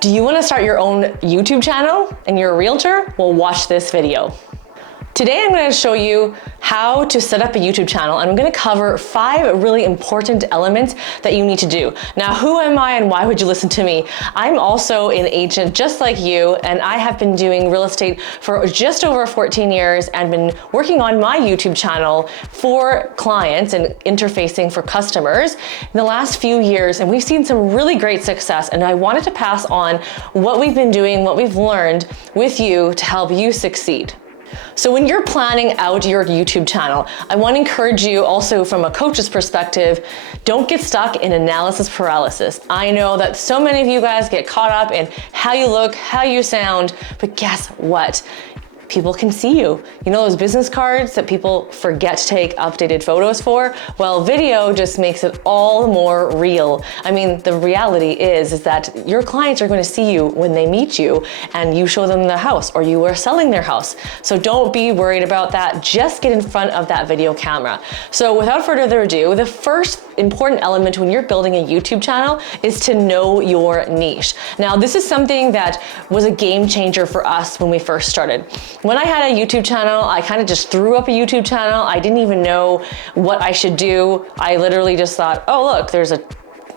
Do you want to start your own YouTube channel and you're a realtor? Well, watch this video. Today I'm going to show you how to set up a YouTube channel, and I'm going to cover 5 really important elements that you need to do. Now, who am I and why would you listen to me? I'm also an agent just like you, and I have been doing real estate for just over 14 years and been working on my YouTube channel for clients and interfacing for customers in the last few years, and we've seen some really great success, and I wanted to pass on what we've been doing, what we've learned with you to help you succeed. So when you're planning out your YouTube channel, I want to encourage you also from a coach's perspective, don't get stuck in analysis paralysis. I know that so many of you guys get caught up in how you look, how you sound, but guess what? People can see you. You know those business cards that people forget to take updated photos for? Well, video just makes it all more real. I mean, the reality is that your clients are going to see you when they meet you and you show them the house or you are selling their house. So don't be worried about that. Just get in front of that video camera. So without further ado, the first important element when you're building a YouTube channel is to know your niche. Now, this is something that was a game changer for us when we first started. When I had a YouTube channel, I kind of just threw up a YouTube channel. I didn't even know what I should do. I literally just thought, oh, look, there's a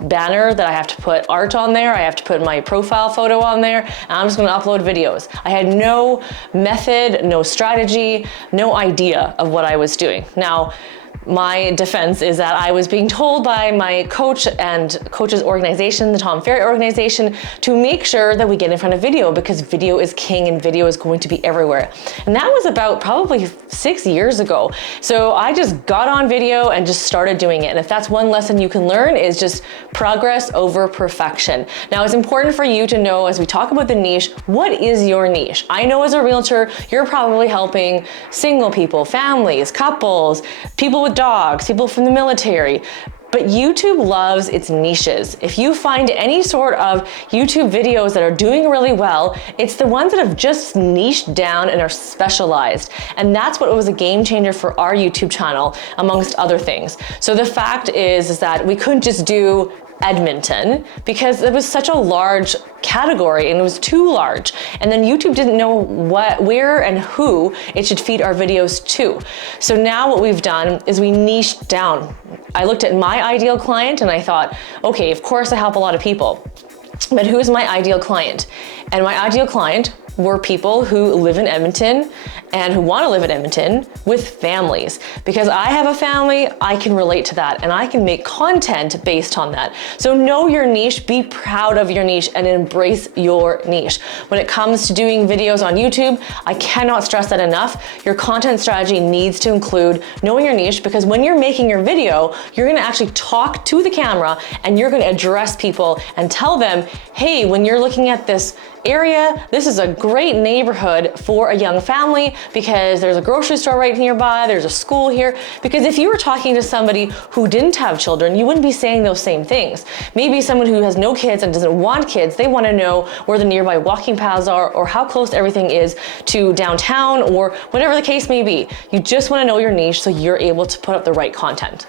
banner that I have to put art on there. I have to put my profile photo on there, and I'm just going to upload videos. I had no method, no strategy, no idea of what I was doing. Now, my defense is that I was being told by my coach and coach's organization, the Tom Ferry organization, to make sure that we get in front of video because video is king and video is going to be everywhere. And that was about probably 6 years ago. So I just got on video and just started doing it. And if that's one lesson you can learn is just progress over perfection. Now, it's important for you to know as we talk about the niche, what is your niche? I know as a realtor, you're probably helping single people, families, couples, people with dogs, people from the military. But YouTube loves its niches. If you find any sort of YouTube videos that are doing really well, it's the ones that have just niched down and are specialized. And that's what was a game changer for our YouTube channel, amongst other things. So the fact is that we couldn't just do Edmonton because it was such a large category and it was too large. And then YouTube didn't know where and who it should feed our videos to. So now what we've done is we niched down. I looked at my ideal client and I thought, okay, of course I help a lot of people, but who's my ideal client? And my ideal client were people who live in Edmonton and who want to live in Edmonton with families. Because I have a family, I can relate to that and I can make content based on that. So know your niche, be proud of your niche and embrace your niche. When it comes to doing videos on YouTube, I cannot stress that enough. Your content strategy needs to include knowing your niche because when you're making your video, you're going to actually talk to the camera and you're going to address people and tell them, hey, when you're looking at this area, this is a great neighborhood for a young family because there's a grocery store right nearby, there's a school here. Because if you were talking to somebody who didn't have children, you wouldn't be saying those same things. Maybe someone who has no kids and doesn't want kids, they want to know where the nearby walking paths are or how close everything is to downtown or whatever the case may be. You just want to know your niche so you're able to put up the right content.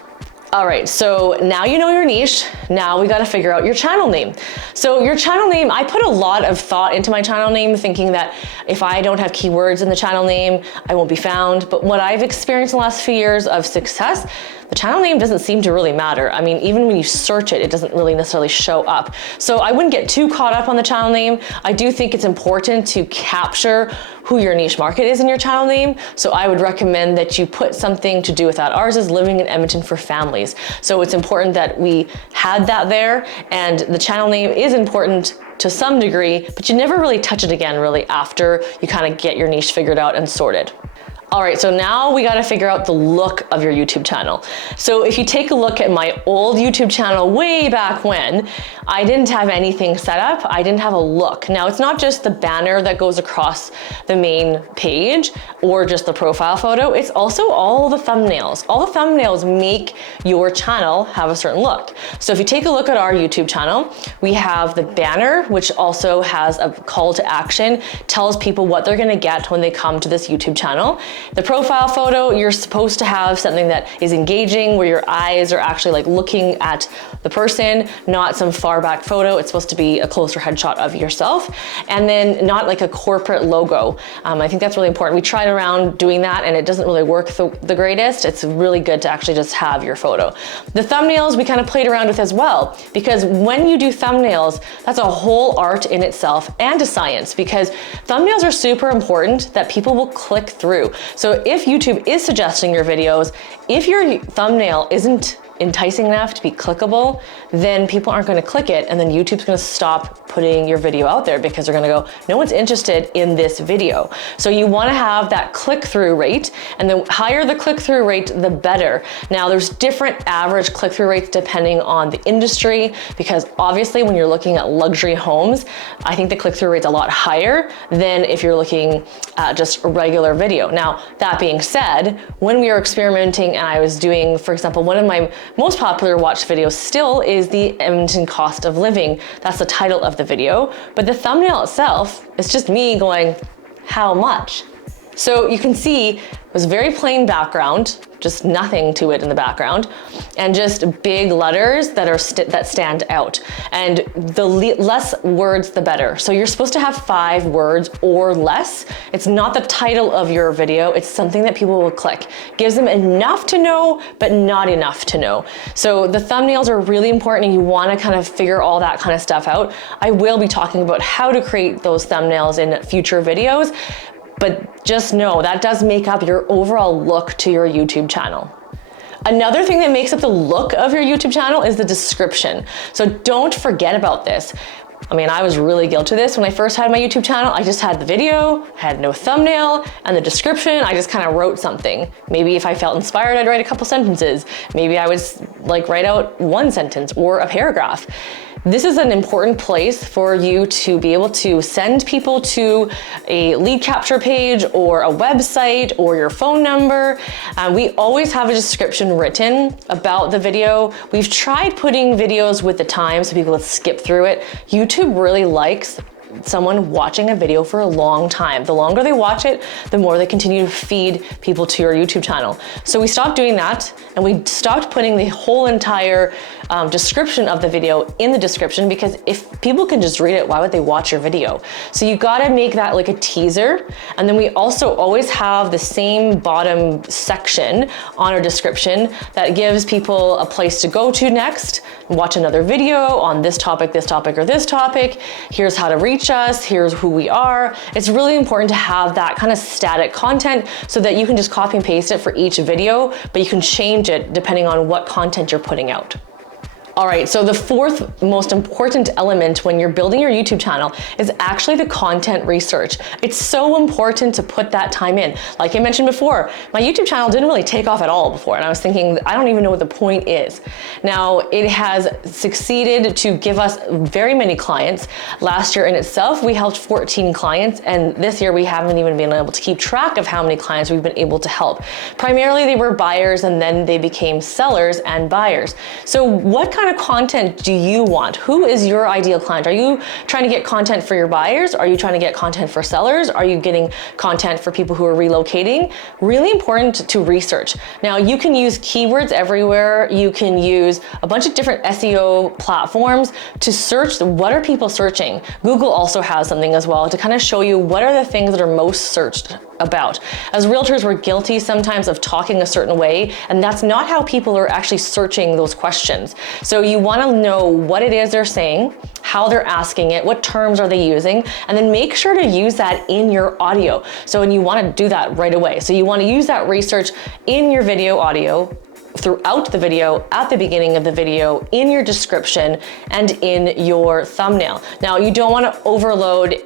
All right, so now you know your niche. Now we got to figure out your channel name. So your channel name, I put a lot of thought into my channel name, thinking that if I don't have keywords in the channel name, I won't be found. But what I've experienced in the last few years of success, the channel name doesn't seem to really matter. I mean, even when you search it, it doesn't really necessarily show up. So I wouldn't get too caught up on the channel name. I do think it's important to capture who your niche market is in your channel name. So I would recommend that you put something to do with that. Ours is living in Edmonton for families. So it's important that we had that there, and the channel name is important to some degree, but you never really touch it again really after you kind of get your niche figured out and sorted. All right, so now we got to figure out the look of your YouTube channel. So if you take a look at my old YouTube channel way back when, I didn't have anything set up. I didn't have a look. Now, it's not just the banner that goes across the main page or just the profile photo. It's also all the thumbnails. All the thumbnails make your channel have a certain look. So if you take a look at our YouTube channel, we have the banner, which also has a call to action, tells people what they're going to get when they come to this YouTube channel. The profile photo, you're supposed to have something that is engaging, where your eyes are actually like looking at the person, not some far back photo. It's supposed to be a closer headshot of yourself, and then not like a corporate logo. I think that's really important. We tried around doing that and it doesn't really work the greatest. It's really good to actually just have your photo. The thumbnails we kind of played around with as well, because when you do thumbnails, that's a whole art in itself and a science, because thumbnails are super important that people will click through. So if YouTube is suggesting your videos, if your thumbnail isn't enticing enough to be clickable, then people aren't going to click it, and then YouTube's going to stop putting your video out there because they're going to go, no one's interested in this video. So you want to have that click-through rate, and the higher the click-through rate, the better. Now there's different average click-through rates depending on the industry, because obviously when you're looking at luxury homes, I think the click-through rate's a lot higher than if you're looking at just a regular video. Now, that being said, when we were experimenting and I was doing, for example, one of my most popular watched videos still is the Edmonton cost of living. That's the title of the video, but the thumbnail itself is just me going, how much? So you can see it was very plain background, just nothing to it in the background, and just big letters that are that stand out. And the less words, the better. So you're supposed to have 5 words or less. It's not the title of your video, it's something that people will click. Gives them enough to know, but not enough to know. So the thumbnails are really important, and you want to kind of figure all that kind of stuff out. I will be talking about how to create those thumbnails in future videos, but just know that does make up your overall look to your YouTube channel. Another thing that makes up the look of your YouTube channel is the description. So don't forget about this. I mean, I was really guilty of this when I first had my YouTube channel. I just had the video, had no thumbnail, and the description, I just kind of wrote something. Maybe if I felt inspired, I'd write a couple sentences. Maybe I would like write out 1 sentence or a paragraph. This is an important place for you to be able to send people to a lead capture page or a website or your phone number. We always have a description written about the video. We've tried putting videos with the time so people would skip through it. YouTube really likes someone watching a video for a long time. The longer they watch it, the more they continue to feed people to your YouTube channel. So we stopped doing that, and we stopped putting the whole entire description of the video in the description, because if people can just read it, why would they watch your video? So you gotta make that like a teaser. And then we also always have the same bottom section on our description that gives people a place to go to next, watch another video on this topic, or this topic. Here's how to reach us, here's who we are. It's really important to have that kind of static content so that you can just copy and paste it for each video, but you can change it depending on what content you're putting out. All right, so the 4th most important element when you're building your YouTube channel is actually the content research. It's so important to put that time in. Like I mentioned before, my YouTube channel didn't really take off at all before, and I was thinking, I don't even know what the point is. Now, it has succeeded to give us very many clients. Last year in itself, we helped 14 clients, and this year we haven't even been able to keep track of how many clients we've been able to help. Primarily, they were buyers, and then they became sellers and buyers. So what kind of content do you want? Who is your ideal client? Are you trying to get content for your buyers? Are you trying to get content for sellers? Are you getting content for people who are relocating? Really important to research. Now, you can use keywords everywhere. You can use a bunch of different SEO platforms to search what are people searching. Google also has something as well to kind of show you what are the things that are most searched about. As realtors, we're guilty sometimes of talking a certain way, and that's not how people are actually searching those questions. So you want to know what it is they're saying, how they're asking it, what terms are they using, and then make sure to use that in your audio. So, and you want to do that right away. So you want to use that research in your video audio, throughout the video, at the beginning of the video, in your description, and in your thumbnail. Now, you don't want to overload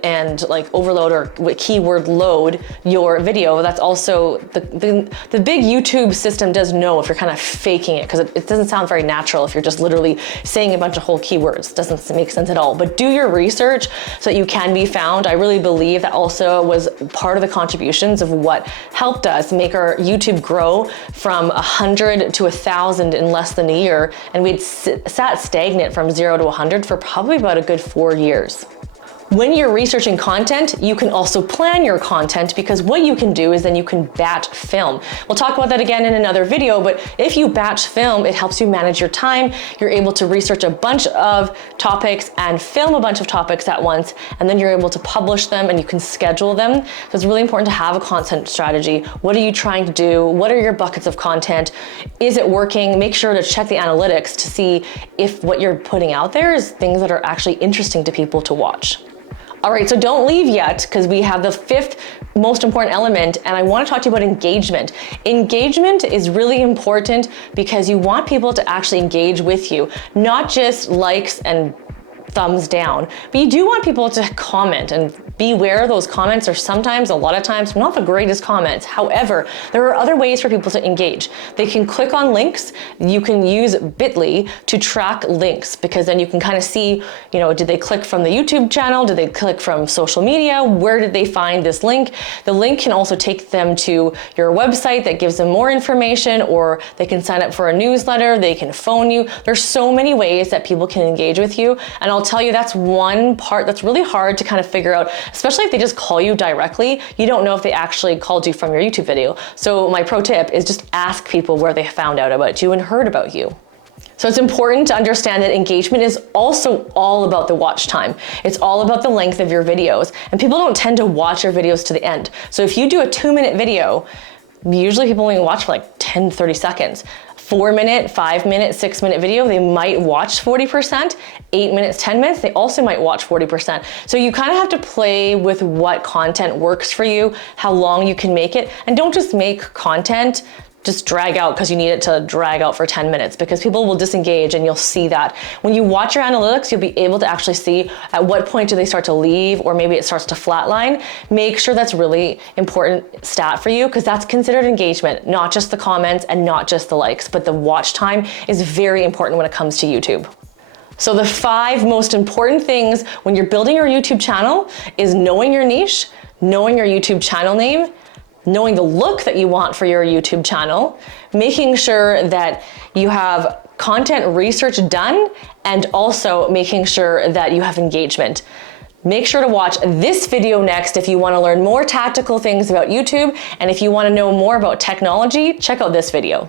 or keyword load your video. That's also the big YouTube system does know if you're kind of faking it, because it doesn't sound very natural if you're just literally saying a bunch of whole keywords. It doesn't make sense at all. But do your research so that you can be found. I really believe that also was part of the contributions of what helped us make our YouTube grow from 100 to 1,000 in less than a year, and we'd sat stagnant from 0 to 100 for probably about a good 4 years. When you're researching content, you can also plan your content, because what you can do is then you can batch film. We'll talk about that again in another video, but if you batch film, it helps you manage your time. You're able to research a bunch of topics and film a bunch of topics at once, and then you're able to publish them and you can schedule them. So it's really important to have a content strategy. What are you trying to do? What are your buckets of content? Is it working? Make sure to check the analytics to see if what you're putting out there is things that are actually interesting to people to watch. All right, so don't leave yet, because we have the fifth most important element, and I want to talk to you about engagement. Engagement is really important because you want people to actually engage with you, not just likes and thumbs down, but you do want people to comment, and beware, those comments are sometimes, a lot of times, not the greatest comments. However, there are other ways for people to engage. They can click on links. You can use Bitly to track links, because then you can kind of see, did they click from the YouTube channel? Did they click from social media? Where did they find this link? The link can also take them to your website that gives them more information, or they can sign up for a newsletter, they can phone you. There's so many ways that people can engage with you. And I'll tell you, that's one part that's really hard to kind of figure out, especially if they just call you directly. You don't know if they actually called you from your YouTube video. So my pro tip is just ask people where they found out about you and heard about you. So it's important to understand that engagement is also all about the watch time. It's all about the length of your videos. And people don't tend to watch your videos to the end. So if you do a 2-minute video, usually people only watch for like 10, 30 seconds. 4-minute, 5-minute, 6-minute video, they might watch 40%. 8 minutes, 10 minutes, they also might watch 40%. So you kind of have to play with what content works for you, how long you can make it, and don't just make content just drag out because you need it to drag out for 10 minutes, because people will disengage, and you'll see that. When you watch your analytics, you'll be able to actually see at what point do they start to leave, or maybe it starts to flatline. Make sure that's really important stat for you, because that's considered engagement, not just the comments and not just the likes, but the watch time is very important when it comes to YouTube. So the 5 most important things when you're building your YouTube channel is knowing your niche, knowing your YouTube channel name, knowing the look that you want for your YouTube channel, making sure that you have content research done, and also making sure that you have engagement. Make sure to watch this video next if you want to learn more tactical things about YouTube, and if you want to know more about technology, check out this video.